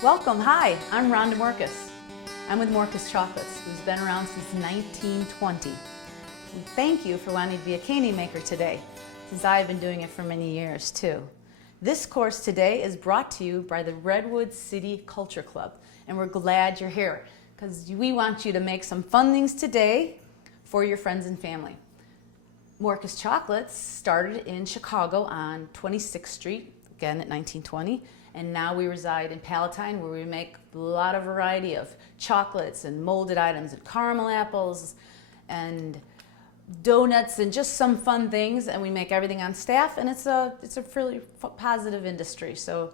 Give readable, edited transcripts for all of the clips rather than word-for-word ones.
Welcome, hi, I'm Rhonda Morkes. I'm with Morkes Chocolates, who's been around since 1920. We thank you for wanting to be a candy maker today, since I've been doing it for many years too. This course today is brought to you by the Redwood City Culture Club, and we're glad you're here, because we want you to make some fun things today for your friends and family. Morkes Chocolates started in Chicago on 26th Street, again at 1920, and now we reside in Palatine, where we make a lot of variety of chocolates and molded items and caramel apples and donuts and just some fun things, and we make everything on staff, and it's a really positive industry. So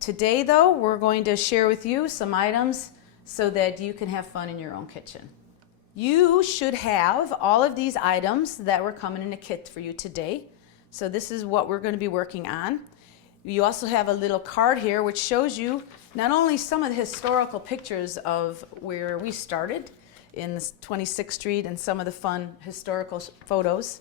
today though, we're going to share with you some items so that you can have fun in your own kitchen. You should have all of these items that were coming in a kit for you today. So this is what we're going to be working on. You also have a little card here which shows you not only some of the historical pictures of where we started in 26th Street and some of the fun historical photos,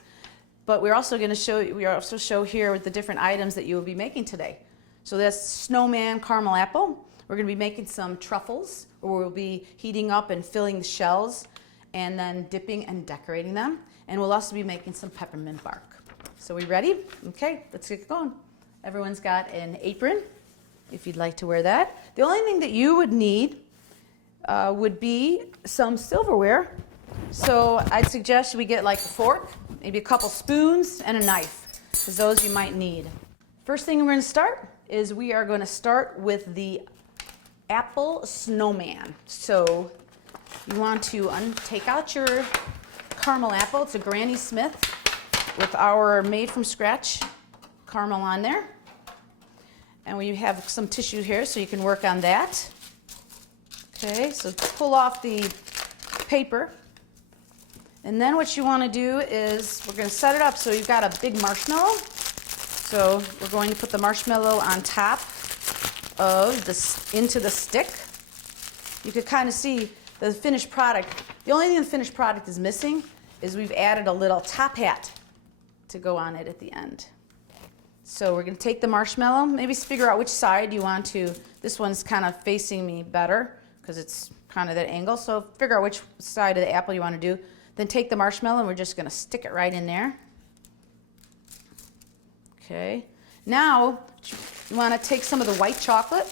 but we're also going to show here with the different items that you will be making today. So that's Snowman caramel apple. We're going to be making some truffles, where we'll be heating up and filling the shells and then dipping and decorating them. And we'll also be making some peppermint bark. So we ready? Okay, let's get going. Everyone's got an apron, if you'd like to wear that. The only thing that you would need would be some silverware. So I'd suggest we get like a fork, maybe a couple spoons, and a knife, because those you might need. First thing we're going to start is we are going to start with the apple snowman. So you want to take out your caramel apple. It's a Granny Smith with our made from scratch caramel on there. And we have some tissue here so you can work on that. Okay, so pull off the paper. And then what you want to do is we're going to set it up so you've got a big marshmallow. So we're going to put the marshmallow on top of into the stick. You could kind of see the finished product. The only thing the finished product is missing is we've added a little top hat to go on it at the end. So we're going to take the marshmallow, maybe figure out which side you want to. This one's kind of facing me better because it's kind of that angle. So figure out which side of the apple you want to do. Then take the marshmallow and we're just going to stick it right in there. Okay. Now you want to take some of the white chocolate.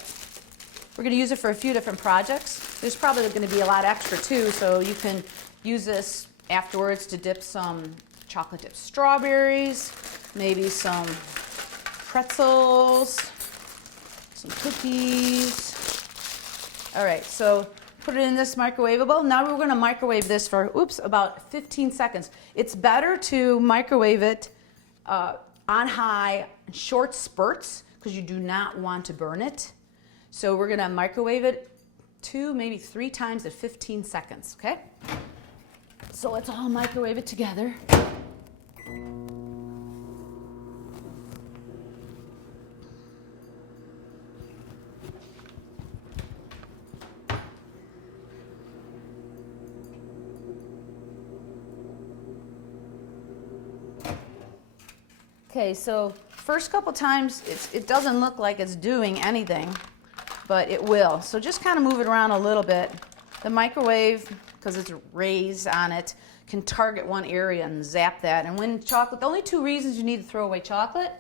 We're going to use it for a few different projects. There's probably going to be a lot extra too, so you can use this afterwards to dip some chocolate dipped strawberries, maybe some pretzels, some cookies. All right, so put it in this microwavable. Now we're going to microwave this for, about 15 seconds. It's better to microwave it on high, short spurts, because you do not want to burn it. So we're going to microwave it 2, maybe 3 times at 15 seconds, okay? So let's all microwave it together. Okay, so first couple times it doesn't look like it's doing anything, but it will. So just kind of move it around a little bit. The microwave, because it's raised on it, can target one area and zap that. And when chocolate, the only 2 reasons you need to throw away chocolate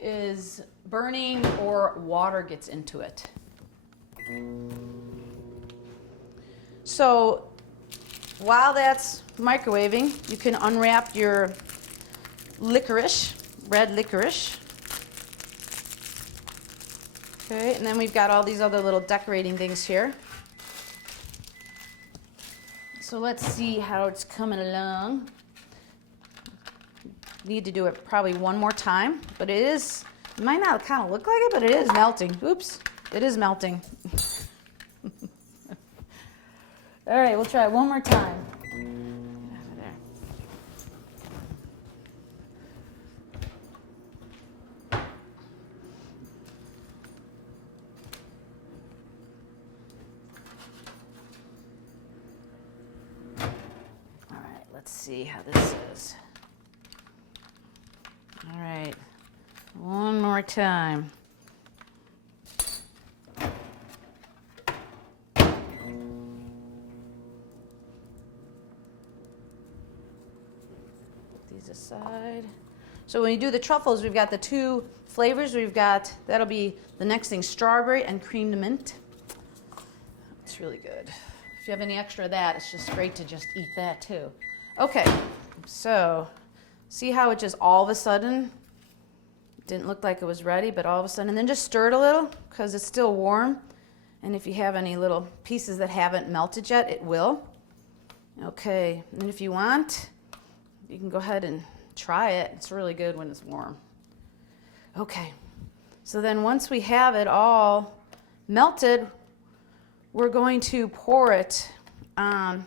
is burning or water gets into it. So while that's microwaving, you can unwrap your licorice, red licorice. Okay, and then we've got all these other little decorating things here. So let's see how it's coming along. Need to do it probably one more time, but it might not kind of look like it, but it is melting. Oops, it is melting. All right, we'll try it one more time. Let's see how this is. All right, one more time. So when you do the truffles, we've got the two flavors. We've got, that'll be the next thing, strawberry and creamed mint. It's really good. If you have any extra of that, it's just great to just eat that too. Okay, so see how it just all of a sudden didn't look like it was ready, but all of a sudden, and then just stir it a little because it's still warm. And if you have any little pieces that haven't melted yet, it will. Okay, and if you want, you can go ahead and try it. It's really good when it's warm. Okay, so then once we have it all melted, we're going to pour it on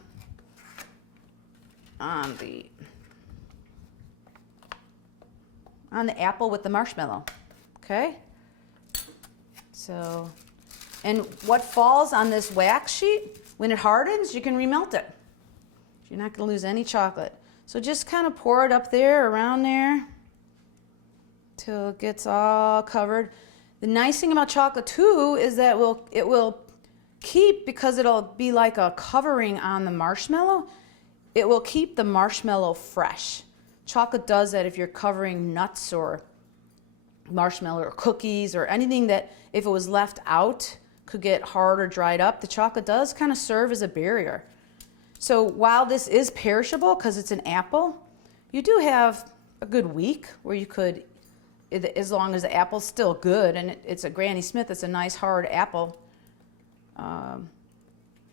the apple with the marshmallow. Okay, so, and what falls on this wax sheet, when it hardens, you can remelt it. You're not going to lose any chocolate. So just kind of pour it up there, around there, till it gets all covered. The nice thing about chocolate too is that it will keep, because it'll be like a covering on the marshmallow, it will keep the marshmallow fresh. Chocolate does that if you're covering nuts or marshmallow or cookies or anything that if it was left out could get hard or dried up. The chocolate does kind of serve as a barrier. So while this is perishable because it's an apple, you do have a good week where you could, as long as the apple's still good, and it's a Granny Smith, it's a nice hard apple.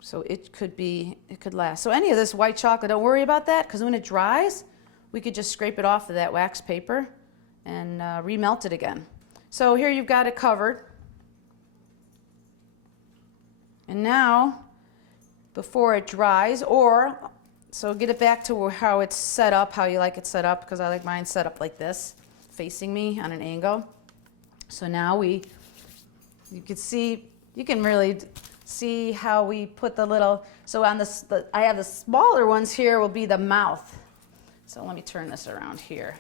So it could last. So any of this white chocolate, don't worry about that, because when it dries, we could just scrape it off of that wax paper and remelt it again. So here you've got it covered. And now, before it dries, so get it back to how it's set up, how you like it set up, because I like mine set up like this, facing me on an angle. So now you can really see how we put the little, so on I have the smaller ones here will be the mouth. So let me turn this around here.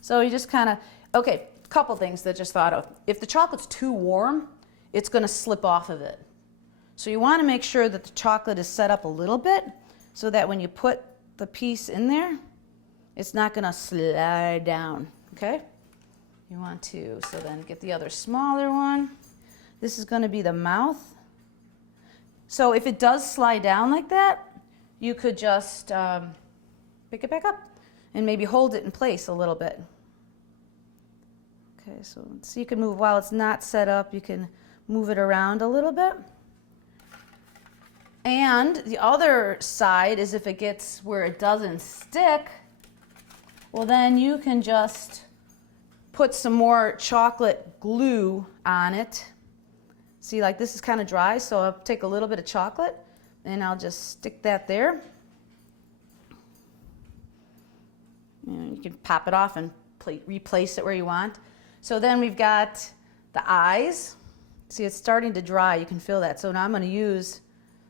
So you just kind of, okay, a couple things that I just thought of. If the chocolate's too warm, it's going to slip off of it. So you want to make sure that the chocolate is set up a little bit so that when you put the piece in there, it's not going to slide down, okay? You want to, so then get the other smaller one. This is going to be the mouth. So if it does slide down like that, you could just pick it back up and maybe hold it in place a little bit. Okay, so you can move, while it's not set up, you can move it around a little bit. And the other side is if it gets where it doesn't stick, well then you can just put some more chocolate glue on it. See, like this is kind of dry, so I'll take a little bit of chocolate and I'll just stick that there. And you can pop it off and replace it where you want. So then we've got the eyes. See, it's starting to dry, you can feel that. So now I'm going to use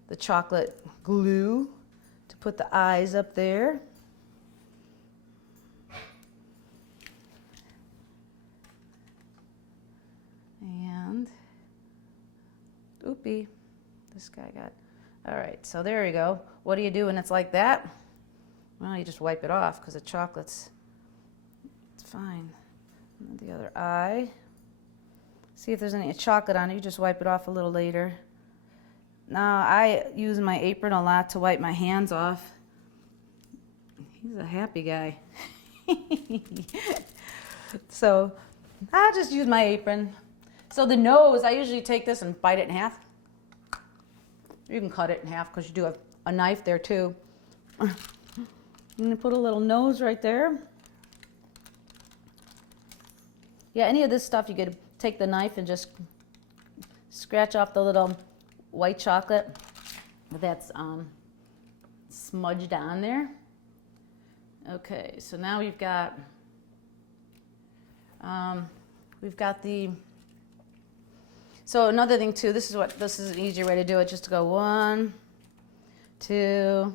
the chocolate glue to put the eyes up there. And, oopie, this guy got, all right, so there you go. What do you do when it's like that? Well, you just wipe it off because the chocolate's, it's fine. And the other eye. See if there's any chocolate on it, you just wipe it off a little later. Now, I use my apron a lot to wipe my hands off. He's a happy guy. So, I'll just use my apron. So the nose, I usually take this and bite it in half. You can cut it in half because you do have a knife there too. I'm going to put a little nose right there. Yeah, any of this stuff, you could take the knife and just scratch off the little white chocolate that's smudged on there. Okay, so now we've got the, so another thing too, this is an easier way to do it, just to go 1, 2,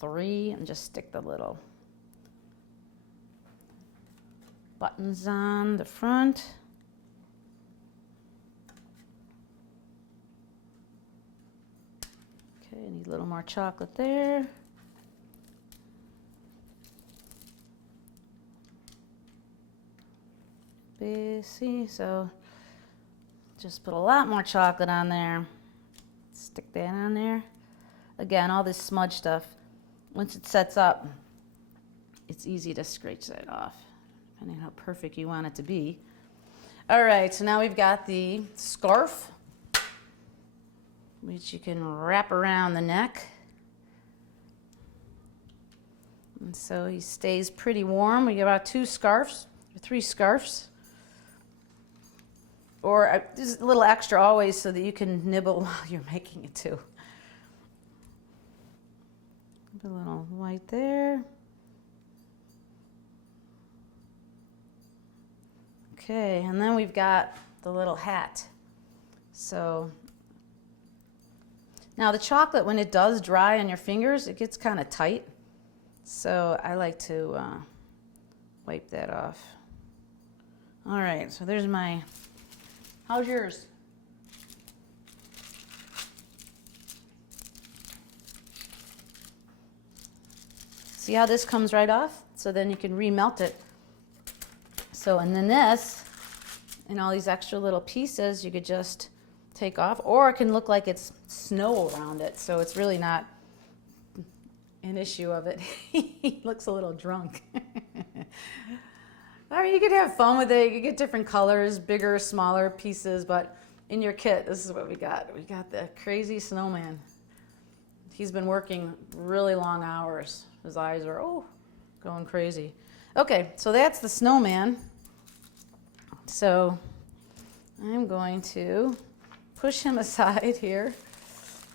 3, and just stick the little buttons on the front. Okay, need a little more chocolate there. spacey. So just put a lot more chocolate on there. Stick that on there. Again, all this smudge stuff, once it sets up, it's easy to scratch that off, depending on how perfect you want it to be. All right, so now we've got the scarf, which you can wrap around the neck. And so he stays pretty warm. We get about 2 scarves, or 3 scarves. Or just a little extra always so that you can nibble while you're making it too. Put a little white there. Okay, and then we've got the little hat. So now the chocolate, when it does dry on your fingers, it gets kind of tight. So I like to wipe that off. All right, so there's my, how's yours? See how this comes right off? So then you can remelt it. So, and then this, and all these extra little pieces, you could just take off, or it can look like it's snow around it, so it's really not an issue of it. He looks a little drunk. All right, you could have fun with it. You could get different colors, bigger, smaller pieces, but in your kit, this is what we got. We got the crazy snowman. He's been working really long hours. His eyes are, going crazy. Okay, so that's the snowman. So I'm going to push him aside here,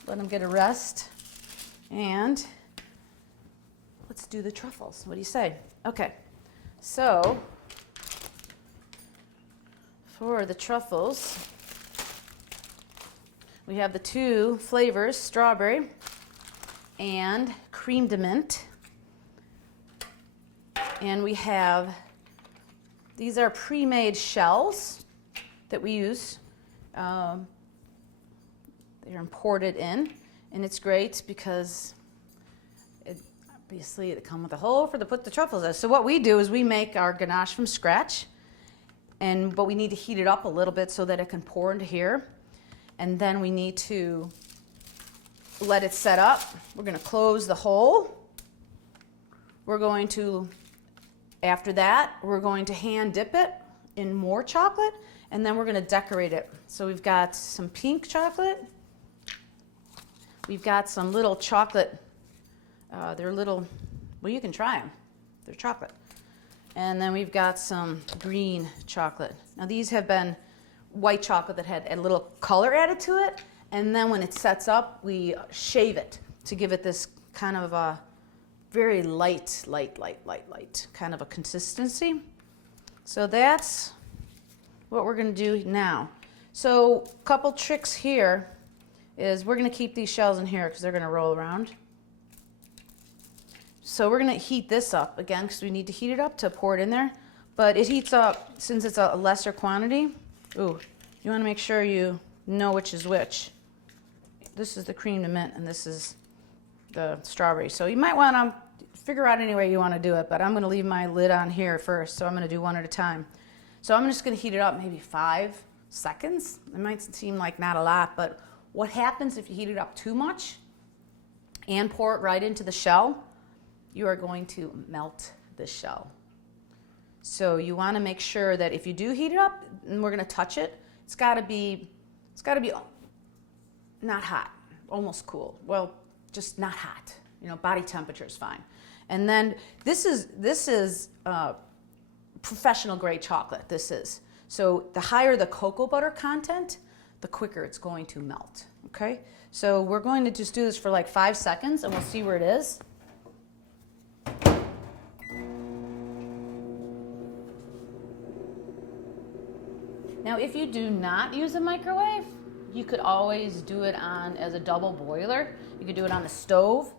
let him get a rest, and let's do the truffles. What do you say? Okay, so for the truffles, we have the 2 flavors, strawberry and cream de mint. And we have, these are pre-made shells that we use. They're imported in, and it's great because obviously they come with a hole to put the truffles in. So what we do is we make our ganache from scratch, but we need to heat it up a little bit so that it can pour into here. And then we need to let it set up. We're going to close the hole. We're going to, after that, we're going to hand dip it in more chocolate, and then we're going to decorate it. So we've got some pink chocolate. We've got some little chocolate. They're little, well, you can try them. They're chocolate. And then we've got some green chocolate. Now these have been white chocolate that had a little color added to it, and then when it sets up, we shave it to give it this kind of a very light kind of a consistency. So that's what we're going to do now. So a couple tricks here is we're going to keep these shells in here because they're going to roll around. So we're going to heat this up again because we need to heat it up to pour it in there. But it heats up since it's a lesser quantity. Ooh, you want to make sure you know which is which. This is the cream de mint and this is the strawberry. So you might want to figure out any way you want to do it, but I'm going to leave my lid on here first, so I'm going to do one at a time. So I'm just going to heat it up maybe 5 seconds. It might seem like not a lot, but what happens if you heat it up too much and pour it right into the shell? You are going to melt the shell. So you want to make sure that if you do heat it up and we're going to touch it, it's got to be not hot, almost cool. Well, just not hot. You know, body temperature is fine. And then this is professional grade chocolate. This is. So the higher the cocoa butter content, the quicker it's going to melt. Okay? So we're going to just do this for like 5 seconds and we'll see where it is. Now, if you do not use a microwave, you could always do it on as a double boiler. You could do it on the stove.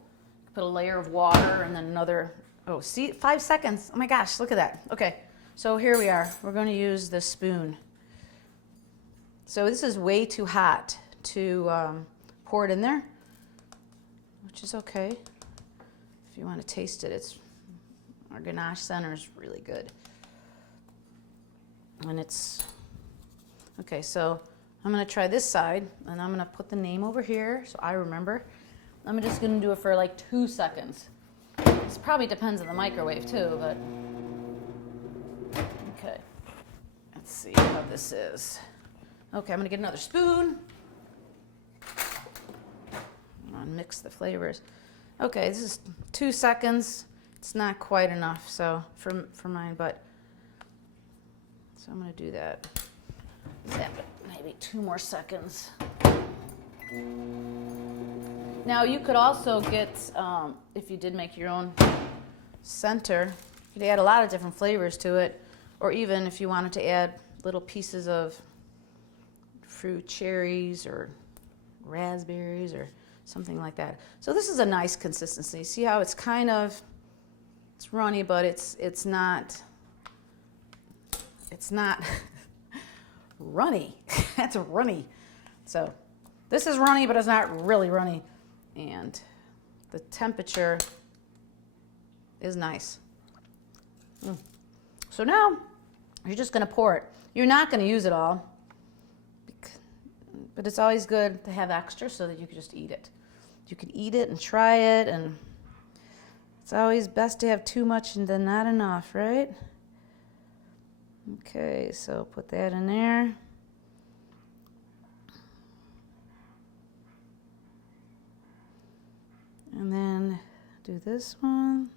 Put a layer of water and then another, oh, see, 5 seconds. Oh my gosh, look at that. Okay, so here we are. We're going to use the spoon. So this is way too hot to pour it in there, which is okay. If you want to taste it, our ganache center is really good. And it's, okay, so I'm gonna try this side, and I'm gonna put the name over here so I remember. I'm just gonna do it for like 2 seconds. This probably depends on the microwave too, but, okay. Let's see how this is. Okay, I'm gonna get another spoon. Mix the flavors. Okay, this is 2 seconds. It's not quite enough, so for mine, but so I'm gonna do that. Zap it, maybe 2 more seconds. Now you could also get, if you did make your own center, you could add a lot of different flavors to it, or even if you wanted to add little pieces of fruit, cherries or raspberries or something like that. So this is a nice consistency. See how it's kind of, it's runny, but it's not runny. That's runny. So this is runny, but it's not really runny. And the temperature is nice. So now you're just gonna pour it. You're not gonna use it all, but it's always good to have extra so that you can just eat it. You can eat it and try it, and it's always best to have too much and then not enough, right? Okay, so put that in there. And then do this one.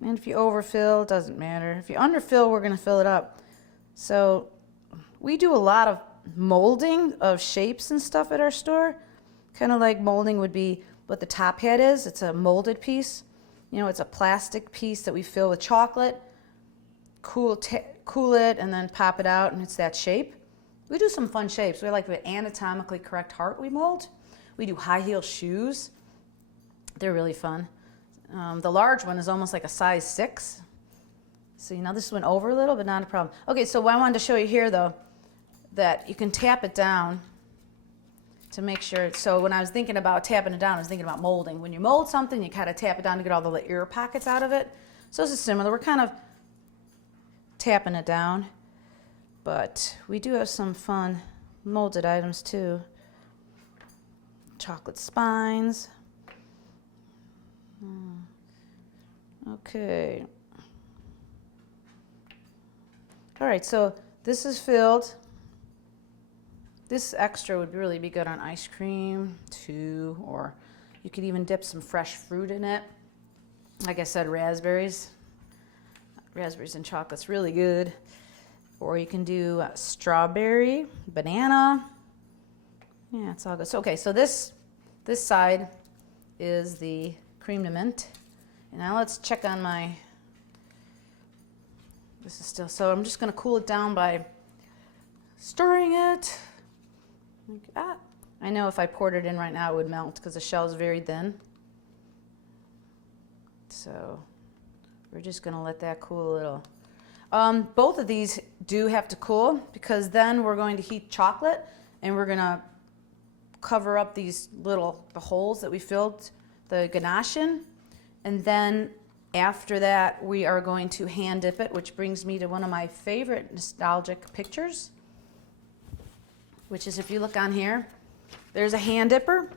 And if you overfill, it doesn't matter. If you underfill, we're gonna fill it up. So we do a lot of molding of shapes and stuff at our store. Kind of like molding would be what the top hat is. It's a molded piece. You know, it's a plastic piece that we fill with chocolate, cool it, and then pop it out, and it's that shape. We do some fun shapes. We like the anatomically correct heart we mold. We do high heel shoes. They're really fun. The large one is almost like a size 6. So, you know, this went over a little, but not a problem. Okay, so what I wanted to show you here, though, that you can tap it down to make sure. So when I was thinking about tapping it down, I was thinking about molding. When you mold something, you kind of tap it down to get all the little air pockets out of it. So this is similar. We're kind of tapping it down, but we do have some fun molded items too. Chocolate spines. Okay. All right, so this is filled. This extra would really be good on ice cream too, or you could even dip some fresh fruit in it. Like I said, raspberries. Raspberries and chocolate's really good. Or you can do strawberry, banana. Yeah, it's all good. So, okay, so this side is the cream de mint. And now let's check on my, this is still, so I'm just gonna cool it down by stirring it. I know if I poured it in right now it would melt because the shell is very thin. So we're just gonna let that cool a little. Both of these do have to cool because then we're going to heat chocolate and we're gonna cover up these the holes that we filled the ganache in. And then after that we are going to hand dip it, which brings me to one of my favorite nostalgic pictures, which is if you look on here, there's a hand dipper.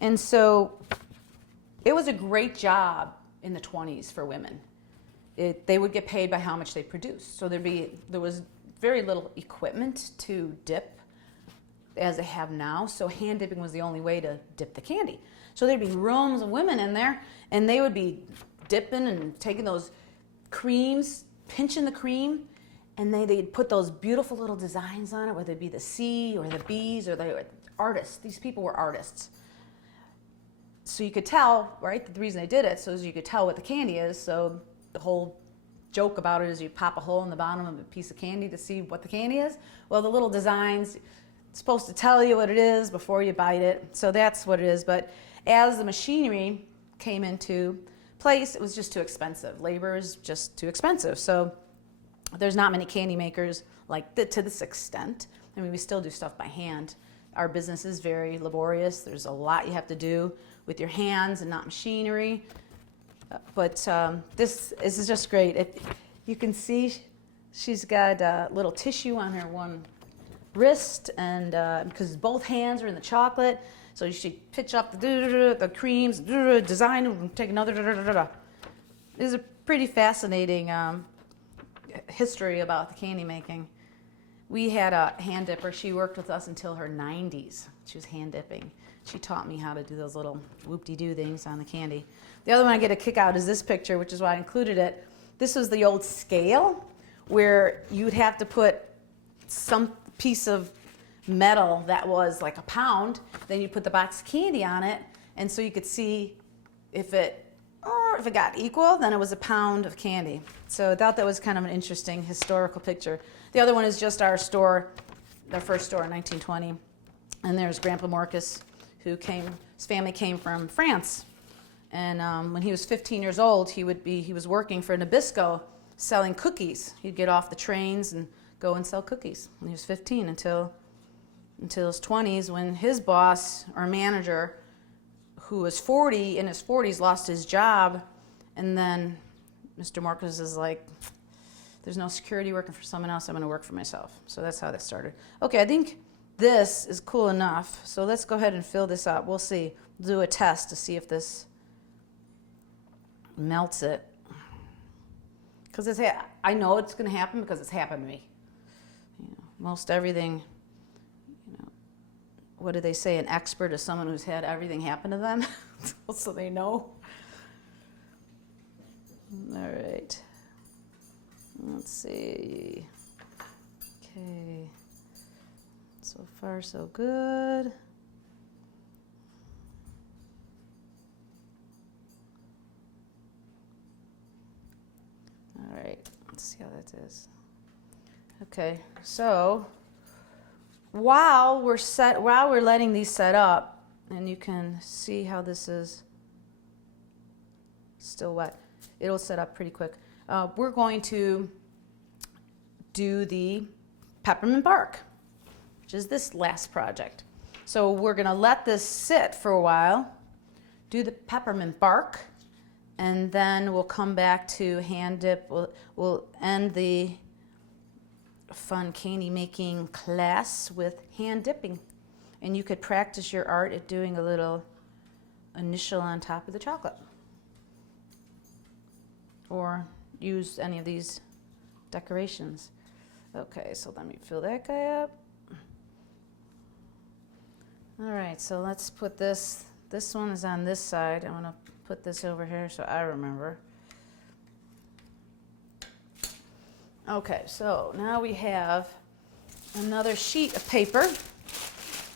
And so it was a great job in the 20s for women. They would get paid by how much they produced. So there was very little equipment to dip as they have now. So hand dipping was the only way to dip the candy. So there'd be rooms of women in there and they would be dipping and taking those creams, pinching the cream, and they'd put those beautiful little designs on it, whether it be the C or the B's or the artists. These people were artists. So you could tell, right, the reason they did it, so as you could tell what the candy is. So the whole joke about it is you pop a hole in the bottom of a piece of candy to see what the candy is. Well, the little designs, it's supposed to tell you what it is before you bite it. So that's what it is. But as the machinery came into place, it was just too expensive. Labor is just too expensive. So there's not many candy makers to this extent. I mean, we still do stuff by hand. Our business is very laborious. There's a lot you have to do with your hands and not machinery. But this is just great. You can see She's got a little tissue on her one wrist, and because both hands are in the chocolate, so she pitch up the creams, design, and take another. This is a pretty fascinating history about the candy making. We had a hand dipper. She worked with us until her 90s. She was hand dipping. She taught me how to do those little whoop-de-doo things on the candy. The other one I get a kick out is this picture, which is why I included it. This was the old scale where you'd have to put some piece of metal that was like a pound, then you put the box of candy on it, and so you could see if it got equal, then it was a pound of candy. So I thought that was kind of an interesting historical picture. The other one is just our store, our first store in 1920. And there's Grandpa Morkes, his family came from France. And when he was 15 years old, he was working for Nabisco selling cookies. He'd get off the trains and go and sell cookies when he was 15 until his 20s, when his boss or manager, who was in his 40s, lost his job. And then Mr. Morkes is like, there's no security working for someone else, I'm going to work for myself. So that's how that started. Okay, I think this is cool enough. So let's go ahead and fill this up. We'll see. We'll do a test to see if this melts it. Because I know it's going to happen because it's happened to me. Most everything, what do they say? An expert is someone who's had everything happen to them, so they know. All right. Let's see. Okay. So far, so good. All right. Let's see how that is. Okay. So while we're letting these set up, and you can see how this is still wet. It'll set up pretty quick. We're going to do the Peppermint Bark, which is this last project. So we're going to let this sit for a while, do the Peppermint Bark, and then we'll come back to hand dip. We'll end the fun candy making class with hand dipping. And you could practice your art at doing a little initial on top of the chocolate. Or use any of these decorations. Okay, so let me fill that guy up. All right, so let's put this one is on this side. I'm gonna put this over here so I remember. Okay, so now we have another sheet of paper.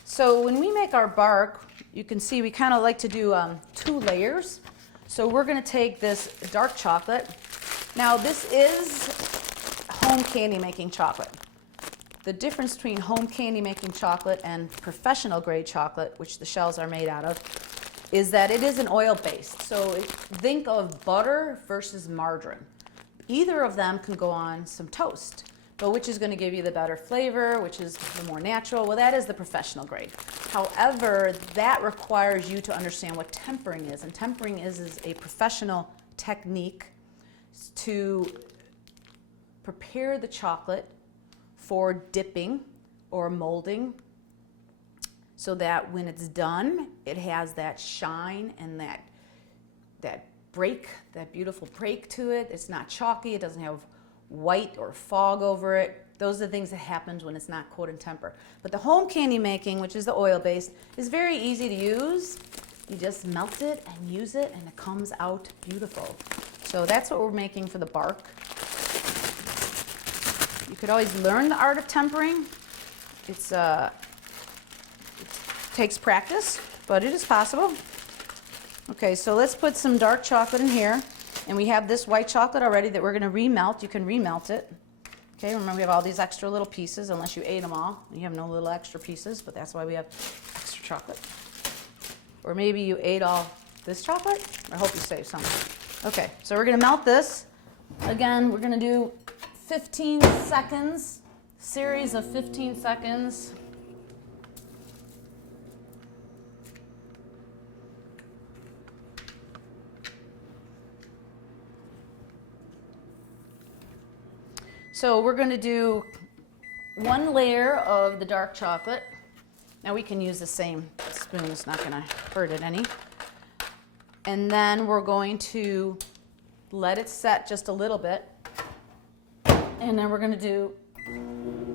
So when we make our bark, you can see we kind of like to do 2 layers. So we're going to take this dark chocolate. Now this is home candy making chocolate. The difference between home candy making chocolate and professional grade chocolate, which the shells are made out of, is that it is an oil based. So think of butter versus margarine. Either of them can go on some toast, but which is going to give you the better flavor, which is the more natural? Well, that is the professional grade. However, that requires you to understand what tempering is, and tempering is a professional technique to prepare the chocolate for dipping or molding so that when it's done, it has that shine and that break, that beautiful break to it. It's not chalky, it doesn't have white or fog over it. Those are the things that happens when it's not coated in temper. But the home candy making, which is the oil-based, is very easy to use. You just melt it and use it, and it comes out beautiful. So that's what we're making for the bark. You could always learn the art of tempering. It takes practice, but it is possible. Okay, so let's put some dark chocolate in here. And we have this white chocolate already that we're going to remelt. You can remelt it. Okay, remember we have all these extra little pieces, unless you ate them all. You have no little extra pieces, but that's why we have extra chocolate. Or maybe you ate all this chocolate. I hope you saved some. Okay, so we're going to melt this. Again, we're going to do 15 seconds, series of 15 seconds. So we're going to do one layer of the dark chocolate. Now we can use the same spoon, it's not going to hurt it any. And then we're going to let it set just a little bit. And then we're going to do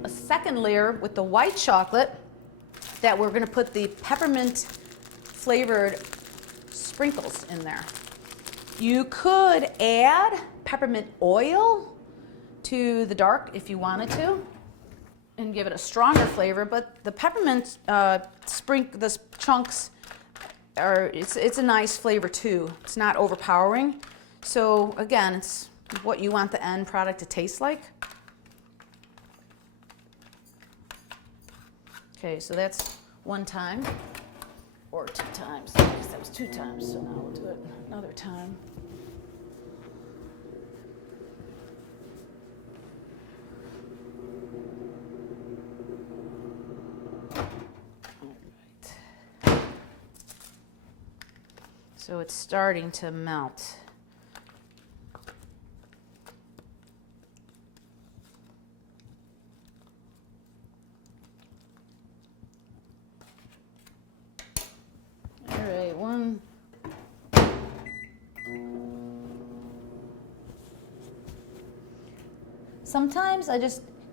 a second layer with the white chocolate that we're going to put the peppermint flavored sprinkles in there. You could add peppermint oil to the dark if you wanted to and give it a stronger flavor, but the peppermint the chunks it's a nice flavor too. It's not overpowering. So again, it's what you want the end product to taste like. Okay, so that's one time or two times. I guess that was two times, so now we'll do it another time. So it's starting to melt. All right, one. Sometimes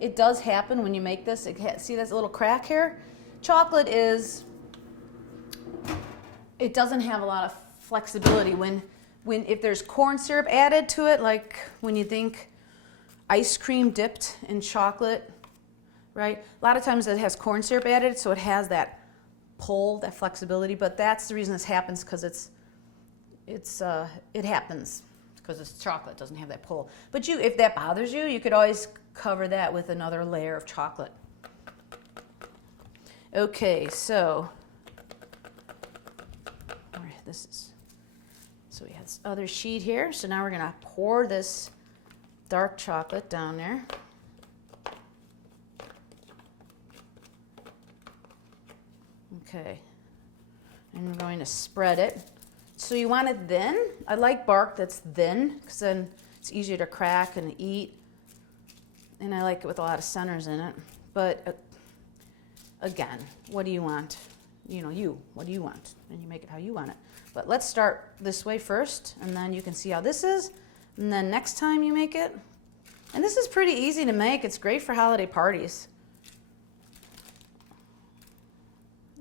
it does happen when you make this. See this little crack here? Chocolate it doesn't have a lot of flexibility if there's corn syrup added to it, like when you think ice cream dipped in chocolate, right? A lot of times it has corn syrup added, so it has that pull, that flexibility, but that's the reason this happens, because it happens because it's chocolate, it doesn't have that pull. But if that bothers you, you could always cover that with another layer of chocolate. Okay, so we have this other sheet here. So now we're going to pour this dark chocolate down there. Okay, and we're going to spread it. So you want it thin. I like bark that's thin because then it's easier to crack and eat. And I like it with a lot of centers in it. But again, what do you want? What do you want? And you make it how you want it. But let's start this way first, and then you can see how this is. And then next time you make it. And this is pretty easy to make. It's great for holiday parties.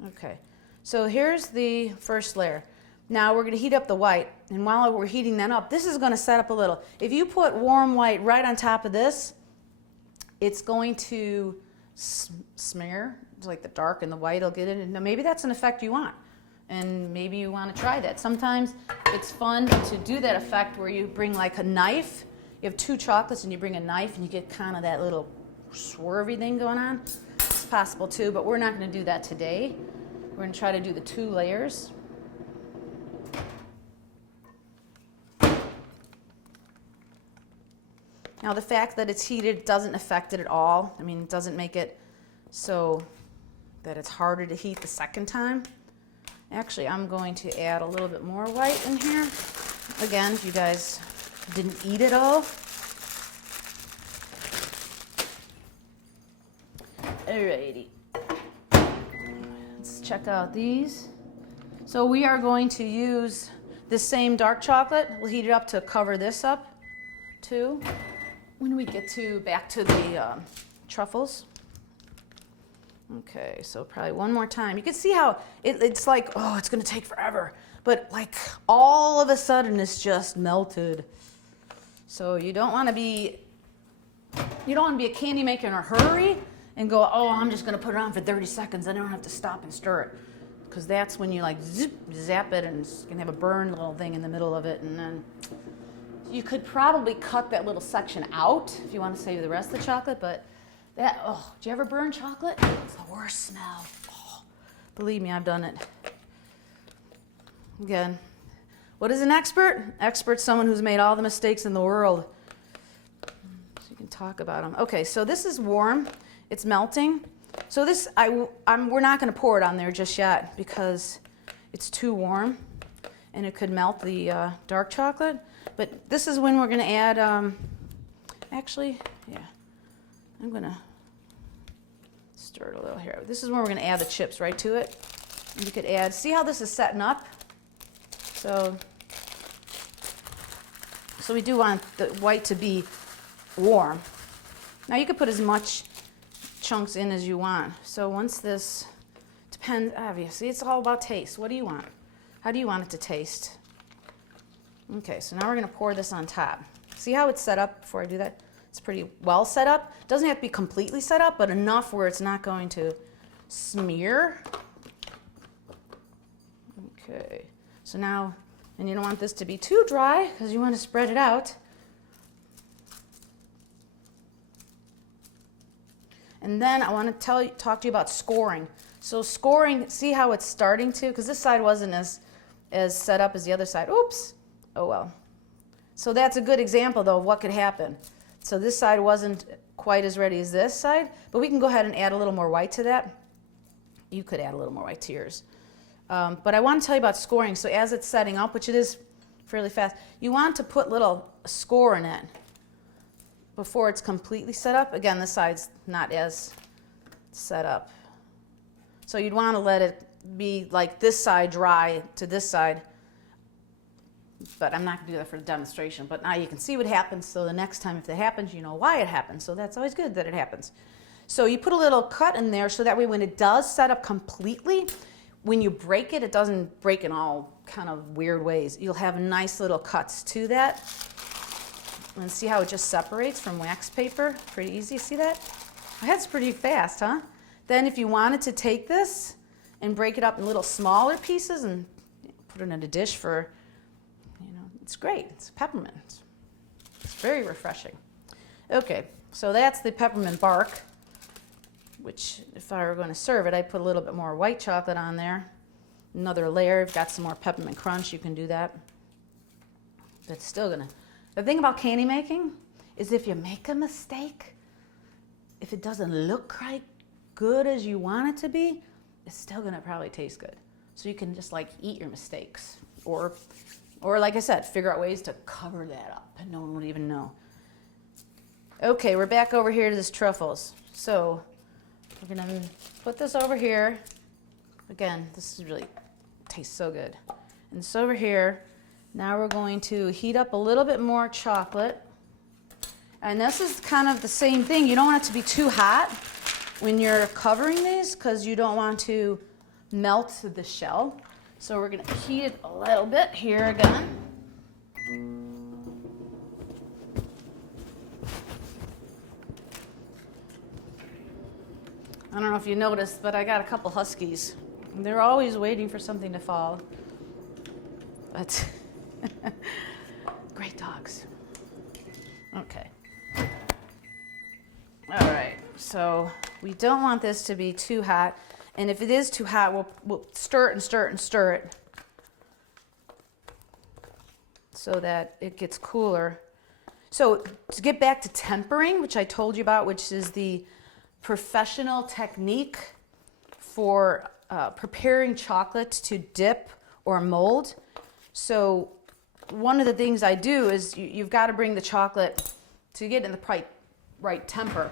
Okay, so here's the first layer. Now we're going to heat up the white, and while we're heating that up, this is going to set up a little. If you put warm white right on top of this, it's going to smear, like the dark and the white will get in. Now maybe that's an effect you want, and maybe you want to try that. Sometimes it's fun to do that effect where you bring like a knife. You have two chocolates and you bring a knife and you get kind of that little swervy thing going on. It's possible too, but we're not going to do that today. We're going to try to do the two layers. Now the fact that it's heated doesn't affect it at all. I mean, it doesn't make it so that it's harder to heat the second time. Actually, I'm going to add a little bit more white in here. Again, if you guys didn't eat it all. Alrighty. Let's check out these. So we are going to use the same dark chocolate. We'll heat it up to cover this up too. When we get back to the truffles. Okay, so probably one more time. You can see how it's like, oh, it's going to take forever. But like all of a sudden it's just melted. So you don't want to be a candy maker in a hurry and go, oh, I'm just going to put it on for 30 seconds. Then I don't have to stop and stir it. Because that's when you like zap it and it's going to have a burned little thing in the middle of it. And then you could probably cut that little section out if you want to save the rest of the chocolate. But that, oh, do you ever burn chocolate? It's the worst smell. Oh, believe me, I've done it. Again, what is an expert? Expert's someone who's made all the mistakes in the world. So you can talk about them. Okay, so this is warm. It's melting. So this, we're not going to pour it on there just yet because it's too warm and it could melt the dark chocolate. But this is when we're going to add, actually, yeah, I'm gonna stir it a little here. This is where we're gonna add the chips right to it. And you could add, see how this is setting up? So we do want the white to be warm. Now you could put as much chunks in as you want. So once this, depends, obviously, it's all about taste. What do you want? How do you want it to taste? Okay, so now we're gonna pour this on top. See how it's set up before I do that? It's pretty well set up. It doesn't have to be completely set up, but enough where it's not going to smear. Okay, so now, and you don't want this to be too dry because you want to spread it out. And then I want to talk to you about scoring. So scoring, see how it's starting to, because this side wasn't as set up as the other side. Oops, oh well. So that's a good example though of what could happen. So this side wasn't quite as ready as this side, but we can go ahead and add a little more white to that. You could add a little more white to yours. But I want to tell you about scoring. So as it's setting up, which it is fairly fast, you want to put little score in it before it's completely set up. Again, this side's not as set up. So you'd want to let it be like this side dry to this side. But I'm not going to do that for the demonstration. But now you can see what happens. So the next time if that happens, you know why it happens. So that's always good that it happens. So you put a little cut in there so that way when it does set up completely, when you break it, it doesn't break in all kind of weird ways. You'll have nice little cuts to that. And see how it just separates from wax paper? Pretty easy, see that? That's pretty fast, huh? Then if you wanted to take this and break it up in little smaller pieces and put it in a dish for, it's great. It's peppermint. It's very refreshing. Okay, so that's the peppermint bark, which if I were going to serve it, I'd put a little bit more white chocolate on there. Another layer. If you've got some more peppermint crunch, you can do that. But it's still gonna. The thing about candy making is if you make a mistake, if it doesn't look quite good as you want it to be, it's still gonna probably taste good. So you can just like eat your mistakes, or like I said, figure out ways to cover that up and no one would even know. Okay, we're back over here to this truffles. So we're gonna put this over here. Again, this is really tastes so good. And this over here. Now we're going to heat up a little bit more chocolate. And this is kind of the same thing. You don't want it to be too hot when you're covering these because you don't want to melt the shell. So we're going to heat it a little bit here again. I don't know if you noticed, but I got a couple huskies. They're always waiting for something to fall. But great dogs. Okay. All right. So we don't want this to be too hot. And if it is too hot, we'll stir it and stir it and stir it so that it gets cooler. So to get back to tempering, which I told you about, which is the professional technique for preparing chocolate to dip or mold. So one of the things I do is you've got to bring the chocolate to get in the right temper.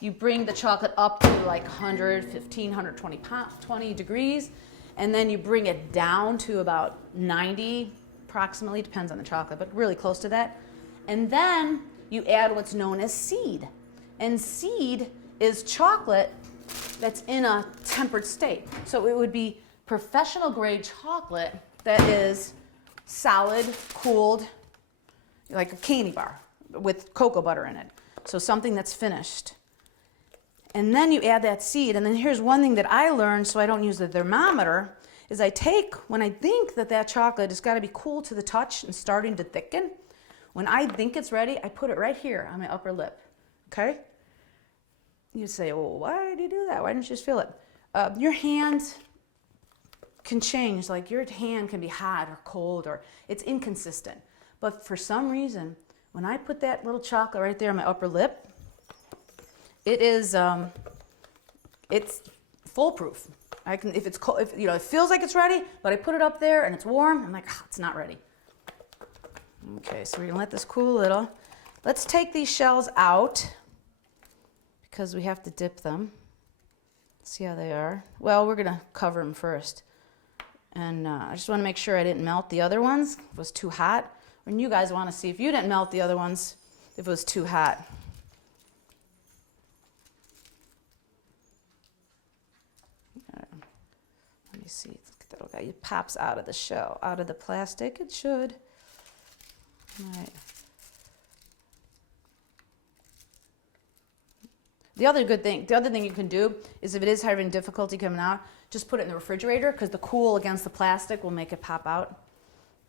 You bring the chocolate up to like 115, 120 degrees, and then you bring it down to about 90, approximately, depends on the chocolate, but really close to that. And then you add what's known as seed. And seed is chocolate that's in a tempered state. So it would be professional grade chocolate that is solid, cooled, like a candy bar with cocoa butter in it. So something that's finished. And then you add that seed, and then here's one thing that I learned so I don't use the thermometer, is I take, when I think that chocolate has got to be cool to the touch and starting to thicken, when I think it's ready, I put it right here on my upper lip, okay? You say, well, why do you do that? Why don't you just feel it? Your hand can change, like your hand can be hot or cold, or it's inconsistent. But for some reason, when I put that little chocolate right there on my upper lip, it is, it's foolproof. I can, if it's cold, if it feels like it's ready, but I put it up there and it's warm, I'm like, it's not ready. Okay, so we're gonna let this cool a little. Let's take these shells out. because we have to dip them. See how they are? Well, we're gonna cover them first. And I just wanna make sure I didn't melt the other ones. If it was too hot. And you guys wanna see if you didn't melt the other ones, if it was too hot. Let me see, that little guy, it pops out of the shell, out of the plastic, it should. All right. The other thing you can do is if it is having difficulty coming out, just put it in the refrigerator because the cool against the plastic will make it pop out.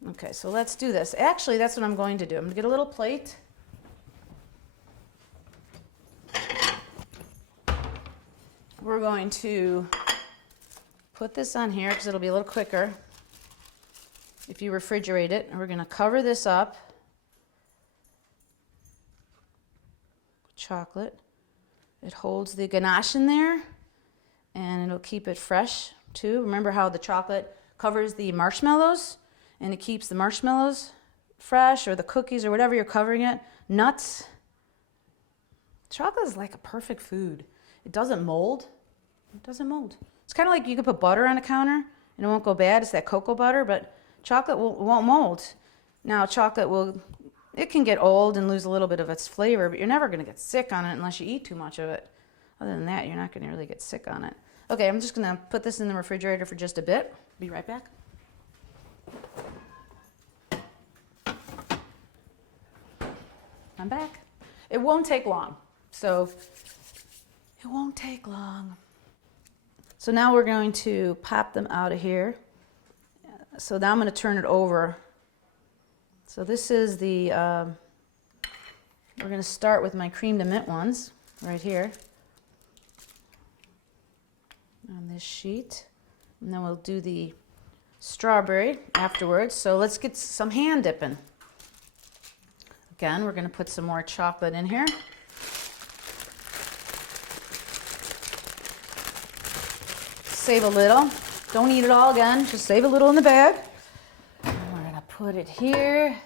Okay, so let's do this. Actually, that's what I'm going to do. I'm going to get a little plate. We're going to put this on here because it'll be a little quicker if you refrigerate it. And we're going to cover this up with chocolate. It holds the ganache in there and it'll keep it fresh too. Remember how the chocolate covers the marshmallows and it keeps the marshmallows fresh, or the cookies or whatever you're covering it, nuts. Chocolate is like a perfect food. It doesn't mold. It doesn't mold. It's kind of like you could put butter on a counter and it won't go bad. It's that cocoa butter, but chocolate won't mold. Now chocolate it can get old and lose a little bit of its flavor, but you're never going to get sick on it unless you eat too much of it. Other than that, you're not going to really get sick on it. Okay, I'm just going to put this in the refrigerator for just a bit. Be right back. I'm back. It won't take long. So it won't take long. So now we're going to pop them out of here. So now I'm going to turn it over. So this is the, we're going to start with my cream to mint ones right here on this sheet. And then we'll do the strawberry afterwards. So let's get some hand dipping. Again, we're going to put some more chocolate in here. Save a little. Don't eat it all again. Just save a little in the bag. And we're going to put it here.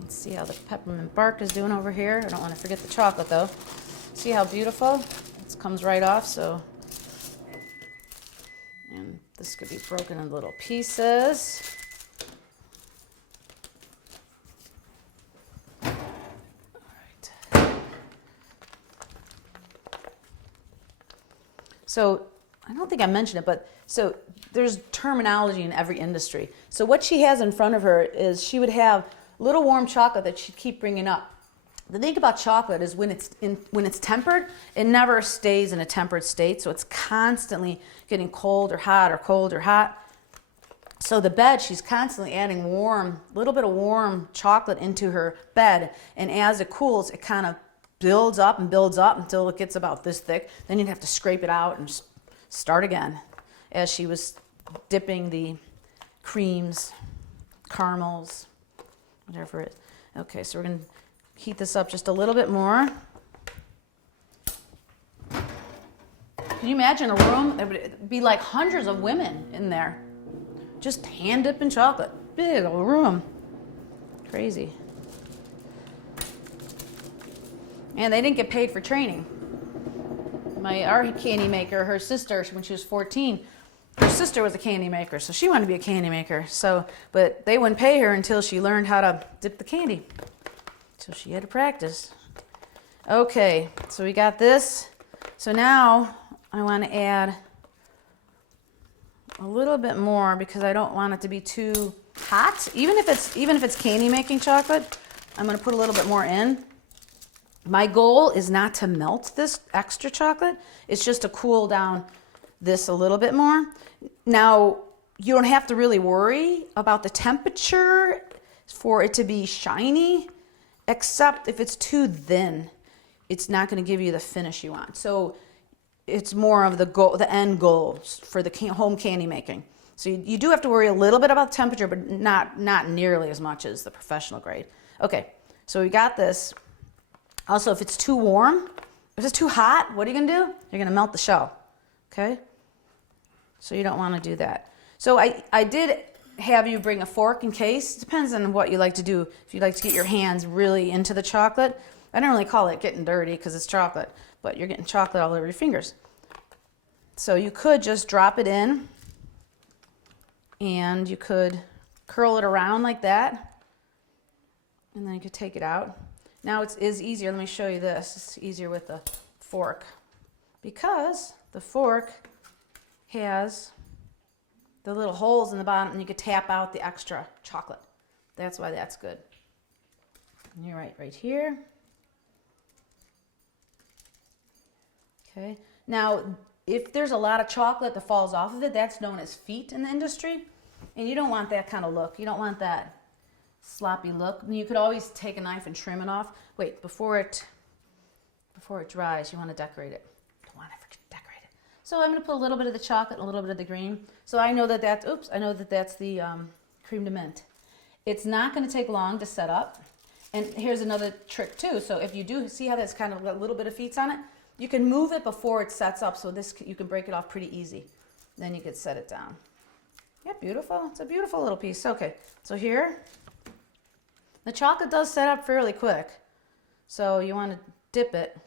Let's see how the peppermint bark is doing over here. I don't want to forget the chocolate though. See how beautiful? It comes right off. So, and this could be broken in little pieces. So I don't think I mentioned it, but so there's terminology in every industry. So what she has in front of her is she would have little warm chocolate that she'd keep bringing up. The thing about chocolate is when it's tempered, it never stays in a tempered state. So it's constantly getting cold or hot or cold or hot. So the bed, she's constantly adding little bit of warm chocolate into her bed. And as it cools, it kind of builds up and builds up until it gets about this thick. Then you'd have to scrape it out and start again as she was dipping the creams, caramels, whatever it is. Okay, so we're going to heat this up just a little bit more. Can you imagine a room? It would be like hundreds of women in there just hand dipping chocolate. Big old room. Crazy. And they didn't get paid for training. Our candy maker, her sister, when she was 14, her sister was a candy maker, so she wanted to be a candy maker. So, but they wouldn't pay her until she learned how to dip the candy. So she had to practice. Okay, so we got this. So now I want to add a little bit more because I don't want it to be too hot. Even if it's candy making chocolate, I'm going to put a little bit more in. My goal is not to melt this extra chocolate. It's just to cool down this a little bit more. Now, you don't have to really worry about the temperature for it to be shiny, except if it's too thin, it's not going to give you the finish you want. So it's more of the end goal for the home candy making. So you do have to worry a little bit about the temperature, but not nearly as much as the professional grade. Okay, so we got this. Also, if it's too warm, if it's too hot, what are you going to do? You're going to melt the shell, okay? So you don't want to do that. So I did have you bring a fork in case. Depends on what you like to do. If you like to get your hands really into the chocolate, I don't really call it getting dirty because it's chocolate, but you're getting chocolate all over your fingers. So you could just drop it in and you could curl it around like that, and then you could take it out. Now it is easier. Let me show you this. It's easier with the fork because the fork has the little holes in the bottom and you could tap out the extra chocolate. That's why that's good. And you're right here. Okay. Now, if there's a lot of chocolate that falls off of it, that's known as feet in the industry. And you don't want that kind of look. You don't want that sloppy look. You could always take a knife and trim it off. Wait, before it dries, you want to decorate it. Don't want to decorate it. So I'm going to put a little bit of the chocolate and a little bit of the green. So I know that that's, I know that that's the creme de menthe. It's not going to take long to set up. And here's another trick too. So if you do see how that's kind of got a little bit of feet on it, you can move it before it sets up, so this you can break it off pretty easy. Then you could set it down. Yeah, beautiful. It's a beautiful little piece. Okay, so here, the chocolate does set up fairly quick. So you want to dip it.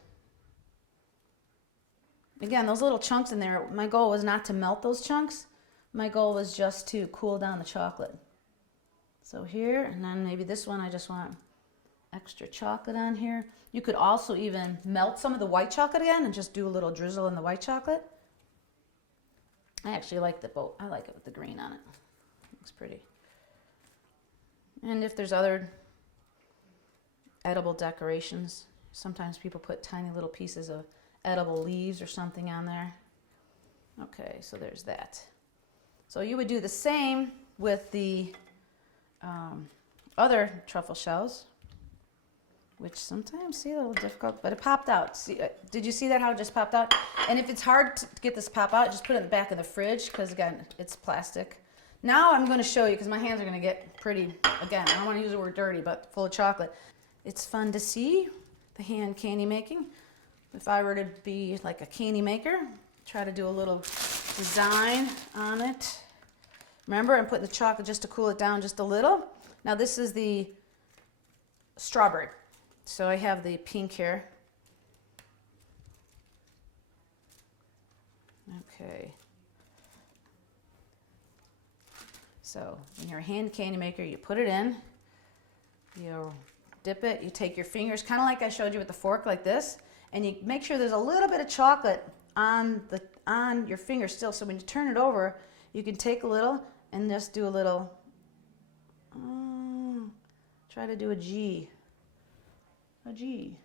Again, those little chunks in there, my goal was not to melt those chunks. My goal was just to cool down the chocolate. So here, and then maybe this one I just want extra chocolate on here. You could also even melt some of the white chocolate again and just do a little drizzle in the white chocolate. I actually like the boat. I like it with the green on it. Looks pretty. And if there's other edible decorations, sometimes people put tiny little pieces of edible leaves or something on there. Okay, so there's that. So you would do the same with the other truffle shells, which sometimes see a little difficult, but it popped out. See, did you see that, how it just popped out? And if it's hard to get this pop out, just put it in the back of the fridge, because again, it's plastic. Now I'm going to show you, because my hands are going to get pretty, again, I don't want to use the word dirty, but full of chocolate. It's fun to see the hand candy making. If I were to be like a candy maker, try to do a little design on it. Remember, I'm putting the chocolate just to cool it down just a little. Now this is the strawberry. So I have the pink here. Okay. So when you're a hand candy maker, you put it in, you dip it, you take your fingers, kind of like I showed you with the fork, like this, and you make sure there's a little bit of chocolate on your finger still. So when you turn it over, you can take a little and just do a little, try to do a G. A G.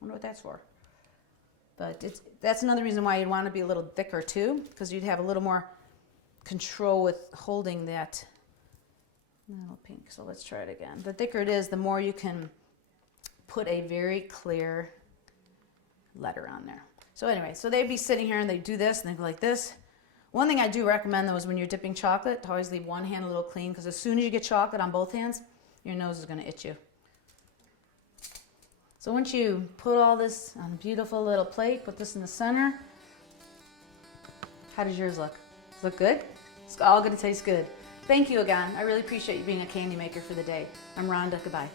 Wonder what that's for. But that's another reason why you'd want to be a little thicker too, because you'd have a little more control with holding that little pink. So let's try it again. The thicker it is, the more you can put a very clear letter on there. So anyway, so they'd be sitting here and they do this and they go like this. One thing I do recommend though is when you're dipping chocolate, to always leave one hand a little clean, because as soon as you get chocolate on both hands, your nose is going to itch you. So once you put all this on a beautiful little plate, put this in the center. How does yours look? Does it look good? It's all going to taste good. Thank you again. I really appreciate you being a candy maker for the day. I'm Rhonda. Goodbye.